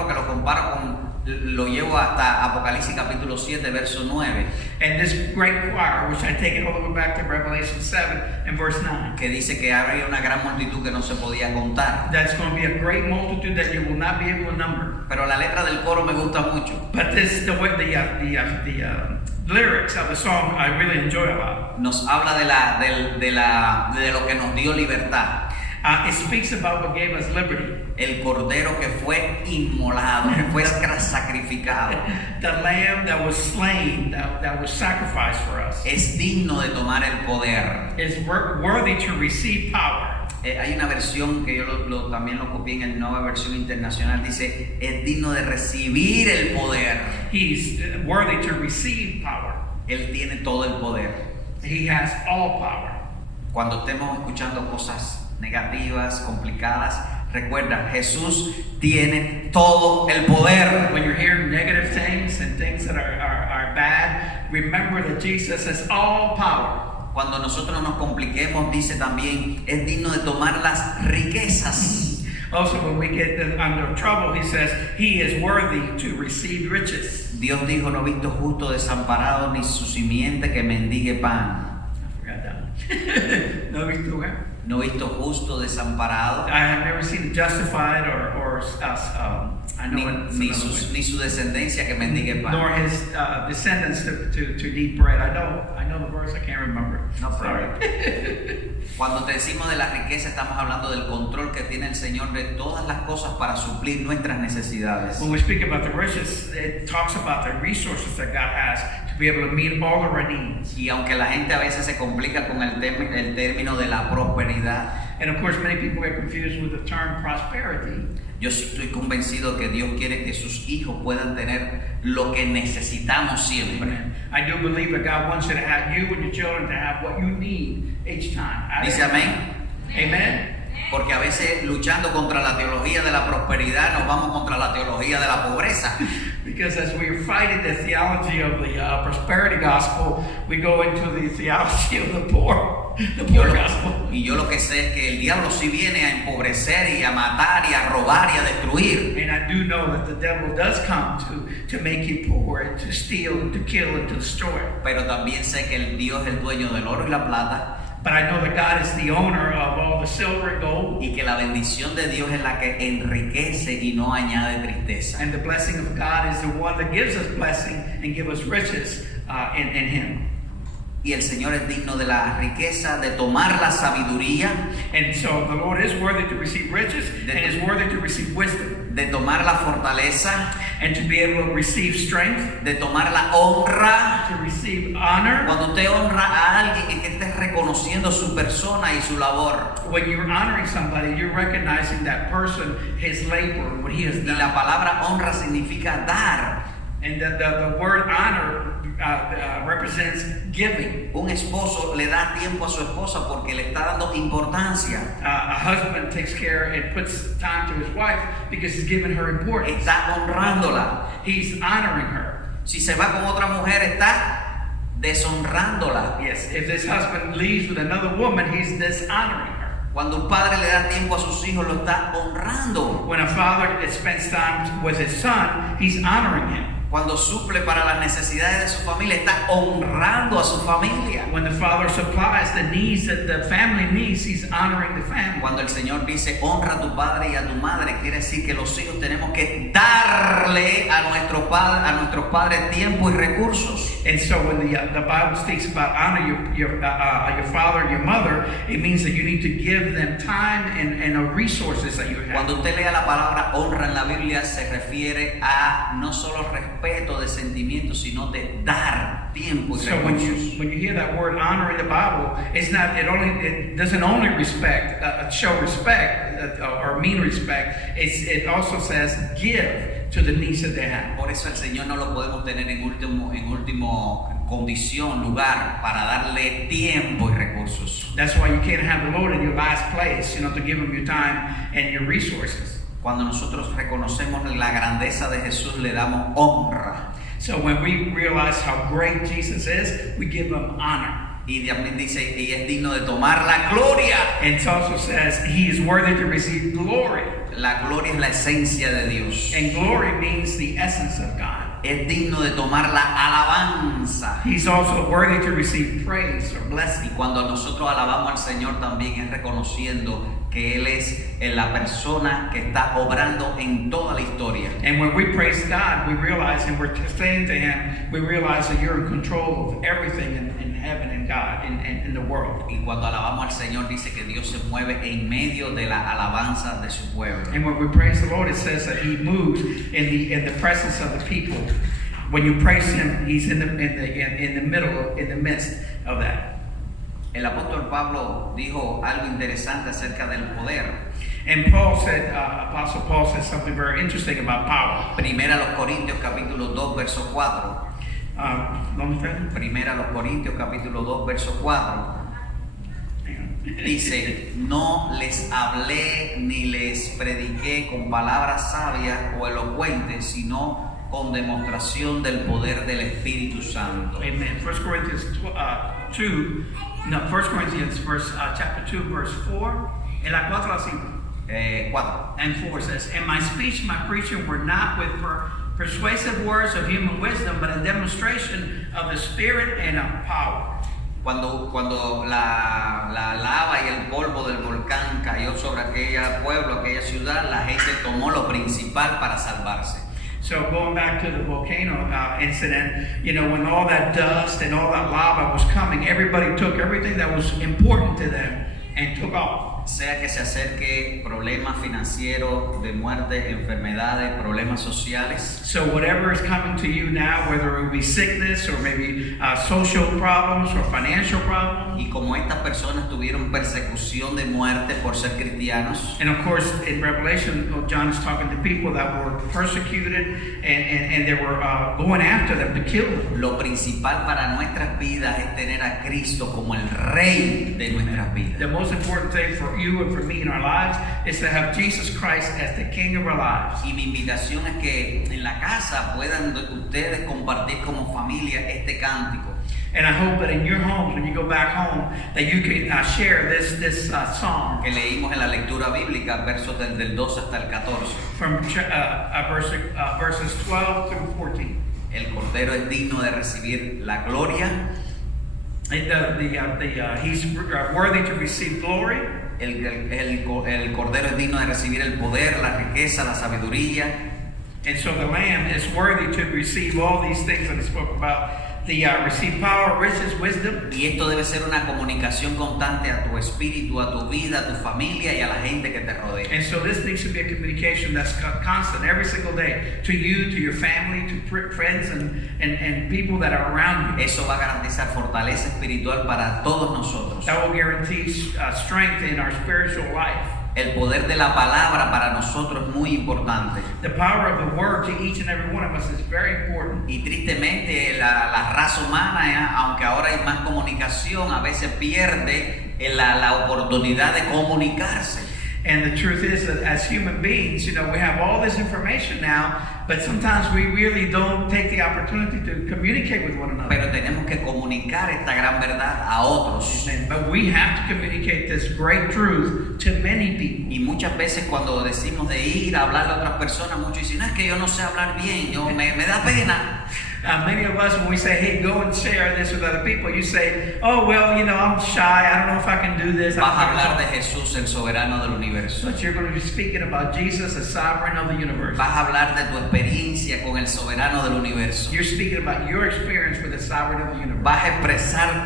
que lo comparo con, lo llevo hasta Apocalipsis capítulo 7, verso 9. And this great choir, which I take it all the way back to Revelation 7 and verse 9. Que dice que había una gran multitud que no se podía contar. That's going to be a great multitude that you will not be able to number. Pero la letra del coro me gusta mucho. But this, the lyrics of the song, I really enjoy a lot. Nos habla de lo que nos dio libertad. It speaks about what gave us liberty. El cordero que fue inmolado, que fue sacrificado. The lamb that was slain, that was sacrificed for us. Es digno de tomar el poder. Is worthy to receive power. Hay una versión que yo también lo copié en la nueva versión internacional. Dice, es digno de recibir el poder. He's worthy to receive power. Él tiene todo el poder. He has all power. Cuando estemos escuchando cosas negativas, complicadas, recuerda, Jesús tiene todo el poder. When you're hearing negative things and things that are bad, remember that Jesus has all power. Cuando nosotros nos compliquemos, dice también, es digno de tomar las riquezas. Also, when we get under trouble, he says, he is worthy to receive riches. Dios dijo, no he visto justo desamparado ni su simiente que mendigue pan. I forgot that one. No, we still have. No he visto justo desamparado, I have never seen it justified I know it's ni another way. ni su descendencia que mendigue Nor pan. his descendants to need bread. I know the verse, I can't remember. No Sorry. Cuando te decimos de la riqueza, estamos hablando del control que tiene el Señor de todas las cosas para suplir nuestras necesidades. When we speak about the riches, it talks about the resources that God has to be able to meet all of our needs. Y aunque la gente a veces se complica con el término de la prosperidad, And of course, many people get confused with the term prosperity. yo sí estoy convencido que Dios quiere que sus hijos puedan tener lo que necesitamos siempre. I do believe that God wants you to have, you and your children to have what you need each time. Dice amén. Amen. Porque a veces luchando contra la teología de la prosperidad nos vamos contra la teología de la pobreza. Because as we're fighting the theology of the prosperity gospel, we go into the theology of the poor gospel. Y yo lo que sé es que el diablo sí viene a empobrecer y a matar y a robar y a destruir. And I do know that the devil does come to make you poor, and to steal, and to kill, and to destroy. Pero también sé que el Dios es el dueño del oro y la plata. But I know that God is the owner of all the silver and gold. Y que la bendición de Dios es la que enriquece y no añade tristeza. And the blessing of God is the one that gives us blessing and gives us riches in Him. Y el Señor es digno de la riqueza, de tomar la sabiduría, And so the Lord is worthy to receive riches and is worthy to receive wisdom de tomar la fortaleza, and to be able to receive strength, de tomar la honra. to receive honor. Cuando usted honra a alguien, es que esté reconociendo su persona y su labor. When you're honoring somebody, you're recognizing that person, his labor, what he has Y done. la palabra honra significa dar. And the word honor represents giving. Un esposo le da tiempo a su esposa porque le está dando importancia. A husband takes care and puts time to his wife because he's giving her importance. Está honrándola. He's honoring her. Si se va con otra mujer, está deshonrándola. Yes, if this husband leaves with another woman, he's dishonoring her. Cuando un padre le da tiempo a sus hijos, lo está honrando. When a father spends time with his son, he's honoring him. Cuando suple para las necesidades de su familia, está honrando a su familia. When the father supplies the needs that the family needs, he's honoring the family. Cuando el Señor dice honra a tu padre y a tu madre, quiere decir que los hijos tenemos que darle a nuestros padres tiempo y recursos. And so when the Bible speaks about honor your father and your mother, it means that you need to give them time and resources that you have. Cuando usted lea la palabra honra en la Biblia, se refiere a no solo respeto de sentimientos, sino de dar tiempo y So recursos. when you hear that word honor in the Bible, it doesn't only show respect or mean respect. It also says give to the needs that they have. Por eso el Señor no lo podemos tener en último condición, lugar, para darle tiempo y recursos. That's why you can't have the Lord in your last place, to give him your time and your resources. Cuando nosotros reconocemos la grandeza de Jesús, le damos honra. So when we realize how great Jesus is, we give him honor. Y también dice, y es digno de tomar la gloria. And it also says he is worthy to receive glory. La gloria es la esencia de Dios. And glory means the essence of God. Es digno de tomar la alabanza. He's also worthy to receive praise or blessing. Y cuando nosotros alabamos al Señor, también es reconociendo que Él es la persona que está obrando en toda la historia. And when we praise God, we realize, and we're saying to him, we realize that you're in control of everything in heaven and God, in the world. Y cuando alabamos al Señor, dice que Dios se mueve en medio de la alabanza de su pueblo. And when we praise the Lord, it says that he moves in the presence of the people. When you praise him, he's in the midst of that. El apóstol Pablo dijo algo interesante acerca del poder. And Paul said, Apostle Paul said something very interesting about power. Primera a los Corintios capítulo 2 verso 4. ¿Dónde está? Primera a los Corintios capítulo 2 verso 4. Dice, no les hablé ni les prediqué con palabras sabias o elocuentes, sino con demostración del poder del Espíritu Santo. Amen. 1 Corinthians chapter 2, verse 4. En la 4 a 5. 4. and 4 says, "And my speech and my preaching were not with persuasive words of human wisdom, but a demonstration of the Spirit and of power." Cuando la lava y el polvo del volcán cayó sobre aquel pueblo, aquella ciudad, la gente tomó lo principal para salvarse. So going back to the volcano incident, you know, when all that dust and all that lava was coming, everybody took everything that was important to them and took off. Sea que se acerque problemas financieros, de muerte, enfermedades, problemas sociales. So whatever is coming to you now, whether it will be sickness or maybe social problems or financial problems. Y como estas personas tuvieron persecución de muerte por ser cristianos. And of course, in Revelation, John is talking to people that were persecuted and they were going after them to kill them. Lo principal para nuestras vidas es tener a Cristo como el Rey de nuestras vidas. The most important thing for you and for me in our lives is to have Jesus Christ as the King of our lives. Y mi invitación es que en la casa puedan ustedes compartir como familia este cántico. And I hope that in your homes, when you go back home, that you can share this song. Que leímos en la lectura bíblica, versos del 12 hasta el 14. From verses 12 through 14. El Cordero es digno de recibir la gloria. He's worthy to receive glory. El Cordero es digno de recibir el poder, la riqueza, la sabiduría. And so the Lamb is worthy to receive all these things that I spoke about. Receive power, riches, wisdom. Y esto debe ser una comunicación constante a tu espíritu, a tu vida, a tu familia y a la gente que te rodea. And so this needs to be a communication that's constant every single day to you, to your family, to friends and people that are around you. Eso va a garantizar fortaleza espiritual para todos nosotros. That will guarantee strength in our spiritual life. El poder de la palabra para nosotros es muy importante. The power of the word to each and every one of us is very important. Y tristemente la raza humana, aunque ahora hay más comunicación, a veces pierde la oportunidad de comunicarse. And the truth is that as human beings, you know, we have all this information now, but sometimes we really don't take the opportunity to communicate with one another. Pero tenemos que comunicar esta gran verdad a otros. Amen. But we have to communicate this great truth to many people. Y muchas veces cuando decimos de ir a hablarle a otras personas, muchos dicen, es que yo no sé hablar bien, me da pena. Many of us, when we say, hey, go and share this with other people, you say, oh, well, you know, I'm shy. I don't know if I can do this. Vas a hablar de Jesús, el soberano del universo. But you're going to be speaking about Jesus, the sovereign of the universe. Vas a hablar de tu experiencia con el soberano del universo. You're speaking about your experience with the sovereign of the universe. Vas a expresar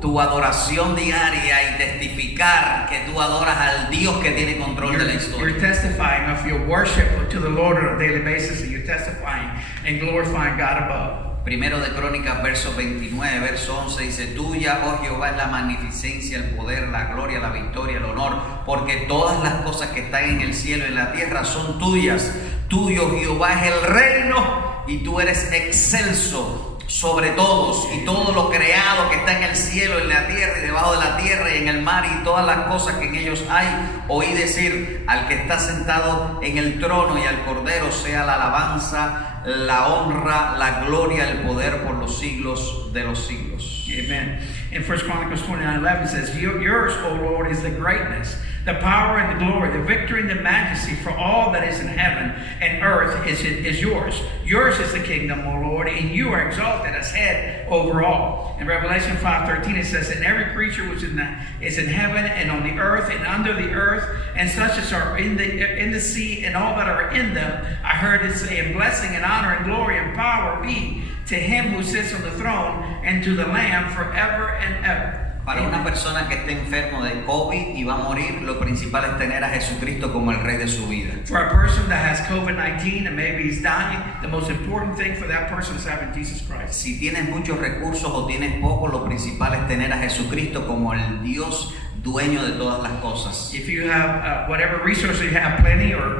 tu adoración diaria y testificar que tú adoras al Dios que tiene control de la historia. You're testifying of your worship to the Lord on a daily basis, and you're testifying and glorifying God above. Primero de Crónicas, verso 29, verso 11, dice, tuya, oh Jehová, es la magnificencia, el poder, la gloria, la victoria, el honor, porque todas las cosas que están en el cielo y en la tierra son tuyas. Tuyo, Jehová, es el reino y tú eres excelso sobre todos, y todo lo creado que está en el cielo, en la tierra y debajo de la tierra y en el mar y todas las cosas que en ellos hay. Oí decir al que está sentado en el trono y al Cordero sea la alabanza, la honra, la gloria, el poder por los siglos de los siglos. Amen. In 1 Chronicles 29:11 says, yours, O Lord, is the greatness, the power and the glory, the victory and the majesty, for all that is in heaven and earth is yours. Yours is the kingdom, O Lord, and you are exalted as head over all. In Revelation 5:13 it says, and every creature which is in heaven and on the earth and under the earth, and such as are in the sea and all that are in them, I heard it say, and blessing and honor and glory and power be to him who sits on the throne and to the Lamb forever and ever. Para una persona que esté enfermo de COVID y va a morir, lo principal es tener a Jesucristo como el Rey de su vida. For a person that has COVID-19 and maybe he's dying, the most important thing for that person is having Jesus Christ. Si tienes muchos recursos o tienes pocos, lo principal es tener a Jesucristo como el Dios dueño de todas las cosas. If you have whatever resources you have, plenty or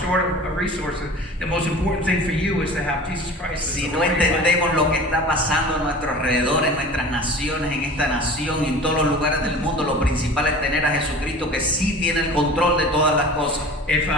short of resources, the most important thing for you is to have Jesus Christ. Si no entendemos lo que está pasando a nuestro alrededor, en nuestras naciones, en esta nación y en todos los lugares del mundo, lo principal es tener a Jesucristo que sí tiene el control de todas las cosas. If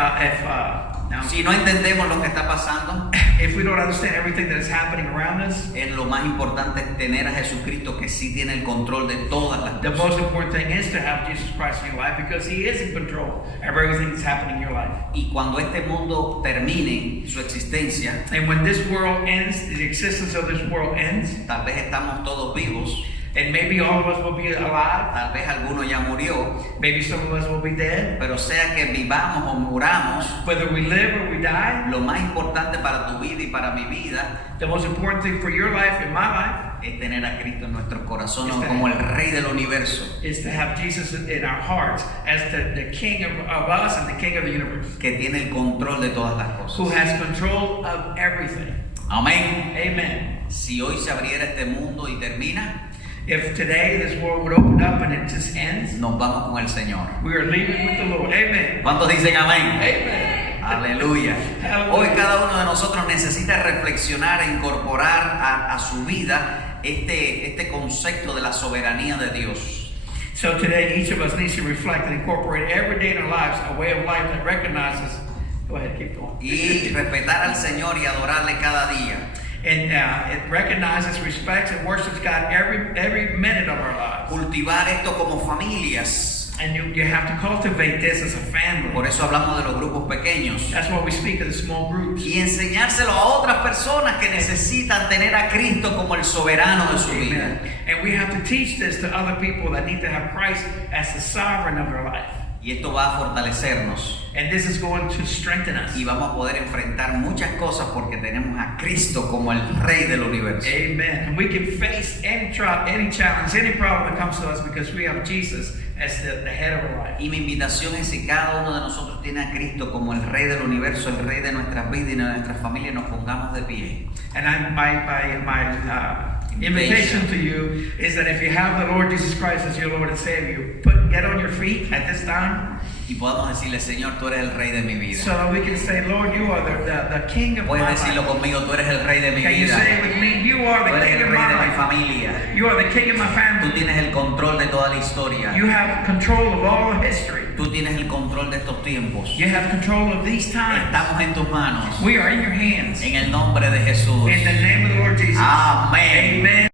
Now, Si no entendemos lo que está pasando, if we don't understand everything that is happening around us, lo más importante es tener a Jesucristo que sí tiene el control de todas las the cosas. most important thing is to have Jesus Christ in your life because He is in control of everything that's happening in your life. Y cuando este mundo termine su existencia, And when this world ends, the existence of this world ends, tal vez estamos todos vivos, and maybe all of us will be alive, tal vez alguno ya murió, maybe some of us will be dead. pero sea que vivamos o muramos, Whether we live or we die, lo más importante para tu vida y para mi vida the most important thing for your life and my life es tener a Cristo en nuestros corazones Está- como el Rey del universo, is to have Jesus in our hearts as the King of us and the King of the universe, que tiene el control de todas las who cosas. has control of everything. Amén. Amen. Si hoy se abriera este mundo y termina, If today this world would open up and it just ends, nos vamos con el Señor. we are leaving with the Lord. Amen. ¿Cuántos dicen amén? Amen. Aleluya. Aleluya. Hoy cada uno de nosotros necesita reflexionar e incorporar a su vida este concepto de la soberanía de Dios. So today, each of us needs to reflect and incorporate every day in our lives a way of life that recognizes. Go ahead, keep going. Y respetar al Señor y adorarle cada día. And it recognizes, respects, and worships God every minute of our lives. Cultivar esto como familias. And you have to cultivate this as a family. Por eso hablamos de los grupos pequeños. That's why we speak of the small groups. Y enseñárselo a otras personas que necesitan tener a Cristo como el soberano de su vida. Amen. And we have to teach this to other people that need to have Christ as the sovereign of their life. Y esto va a fortalecernos. And this is going to strengthen us. Y vamos a poder enfrentar muchas cosas porque tenemos a Cristo como el Rey del universo. Amen. And we can face any challenge, any problem that comes to us because we have Jesus as the head of our life. Y mi invitación es si cada uno de nosotros tiene a Cristo como el Rey del universo, el Rey de nuestras vidas y de nuestras familias, nos pongamos de pie. And my invitation to you is that if you have the Lord Jesus Christ as your Lord and Savior, get on your feet at this time Y podamos decirle, Señor, tú eres el Rey de mi vida. so that we can say, Lord, you are the King of my Puedes life. decirlo conmigo, tú eres el Rey de mi Can you vida. say it with me? You are Tú the eres King el of Rey de my mi life. familia. You are the King of my Tú family. tienes el control de toda la historia. You have control of all of history. Tú tienes el control de estos tiempos. You have control of these times. Estamos en tus manos. We are in your hands. En el nombre de Jesús. In the name of the Lord Jesus. Amén. Amen.